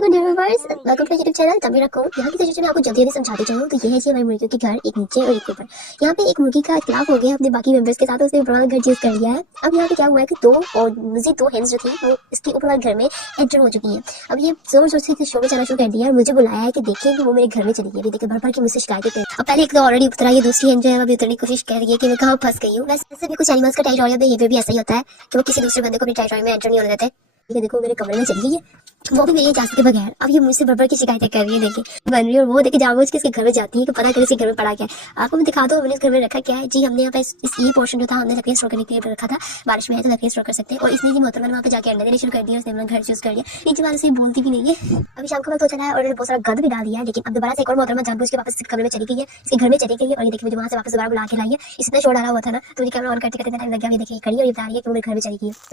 वालेकुम dear viewers, welcome to YouTube channel तभी रखो। यहाँ की सिचुएशन मैं आपको जल्दी जल्दी समझाती चलूँ तो ये है जी हमारी मुर्गियों के घर, एक नीचे और एक ऊपर। यहाँ पे एक मुर्गी का इख्तिलाफ हो गया अपने बाकी मेंबर्स के साथ, उसने ऊपर वाला घर चूज कर लिया है। अब यहाँ पे क्या हुआ है कि दो हेंस जो थी वो इसके ऊपर वाले घर में एंटर हो चुकी है। अब ये जोर जोर से शो में चला शुरू कर दिया है, मुझे बुलाया है कि देखिए कि वो मेरे घर में चली गई। देखिए भर भर की मुझसे शिकायतें कर। अब पहले एक तो ऑलरेडी उतरा, ये दूसरी हेन जो है अभी उतरने की कोशिश कर रही है कि मैं कहाँ फंस गई हूँ। वैसे भी कुछ एनिमल्स का टेरिटोरियल बिहेवियर भी ऐसा ही होता है कि वो किसी दूसरे बंदे को अपने टेरिटोरियल में एंटर नहीं होने देते। ये देखो मेरे कमरे में चली गई है, वो भी मेरी इजाजत के बगैर। अब ये मुझसे भर की शिकायतें कर रही है, देखिए बन रही है। और वो देखिए जानबूझ के इसके घर में जाती है कि पता करे इसके घर में पड़ा क्या है। आपको मैं दिखा दूं मैंने इस घर में रखा क्या है जी। हमने यहाँ पे ये पोर्शन जो था हमने लकड़ी स्टोर करने के लिए रखा था, बारिश में है तो लकड़ी स्टोर कर सकते हैं। और इसने जी मोहतरमा वहाँ पे जाके अंडे देने शुरू कर दिया, उसने अपना घर चूज कर लिया। नीचे वाले से बोलती भी नहीं है। अभी शाम का वक्त हो चला है और बहुत सारा गंद भी डाल दिया है, लेकिन अब दोबारा से एक और मोहतरमा जानबूझ के वापस इस कमरे में चली गई है, इसके घर में चली गई है। और ये देखिए मुझे वहाँ से वापस दोबारा बुला के लाई है। इसने शोर डाला हुआ था ना, तो ये कैमरा ऑन करते करते टाइम लग गया। ये देखिए खड़ी है और ये बता रही है कि वो मेरे घर में चली गई है।